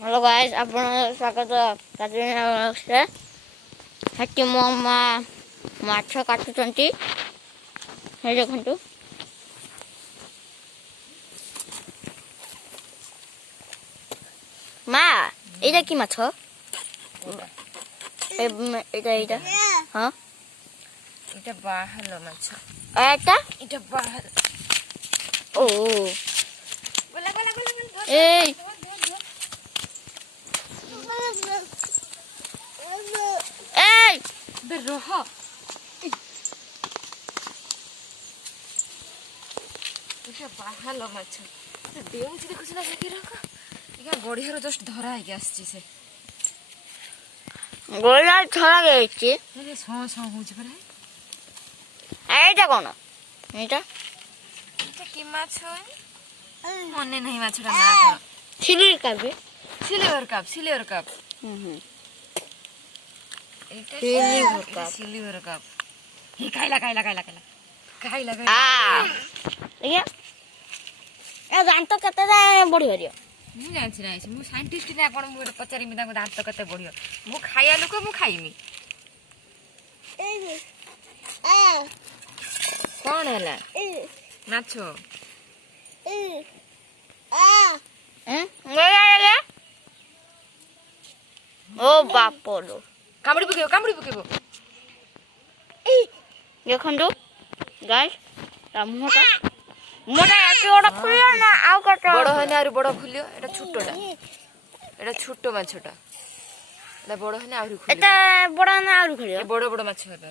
hello guys ଆପଣ ସ୍ୱାଗତ କାଟିନା ସେଠି ମୋ ମା ମାଛ କାଟୁଛନ୍ତି ହେଇ ଦେଖନ୍ତୁ ମା ଏଇଟା କି ମାଛ ଏଇଟା ହଁ এটা বাহালো মাছ এটা বাহাল ও এই এই রহ এটা বাহালো মাছ দেউছি দেখুছ না দেখি রক এখানে গড়িয়ার জস্ট ধরা হয়ে আসছে সে গোলা ছড়া গেছে এই সঁ সঁ হচ্ছে পরে এইটা কোন এইটা এটা কি মাছ হয় মনে নাই মাছটা না সিলির কাবে সিলভার কাপ এটা সিলভার কাপ হে খাইলা ଦେଖିଆ ଏ ଦାନ୍ତ କେତେ ବଢି ପାରିବ ମୁଁ ଜାଣିଛି ନାହିଁ ମୁଁ ସାଇଣ୍ଟିଷ୍ଟ ନା ଆପଣ ମୁଁ ଗୋଟେ ପଚାରିମି ତାଙ୍କ ଦାନ୍ତ କେତେ ବଢିବ ମୁଁ ଖାଇବା ଲୋକ ମୁଁ ଖାଇମି କଣ ହେଲା ମାଛ ଓ ବାପ ଲୋ କାମୁଡ଼ି ପକେଇବ ଦେଖନ୍ତୁ ଗାଇସ୍ ତା ମୁହଁଟା ଏତେ ବଡ଼ ଖୁଲିବ ନା ଆଉ କେତେ ବଡ଼ ହେଲେ ଆହୁରି ବଡ଼ ଖୁଲିବ ଏଟା ଛୋଟଟା ଏଟା ଛୋଟ ମାଛଟା ଏଟା ବଡ଼ ହେଲେ ଆହୁରି ଖୁଲିବ ଏତେ ବଡ଼ ନା ଆହୁରି ଖୁଲିବ ବଡ଼ ମାଛ ହେବେ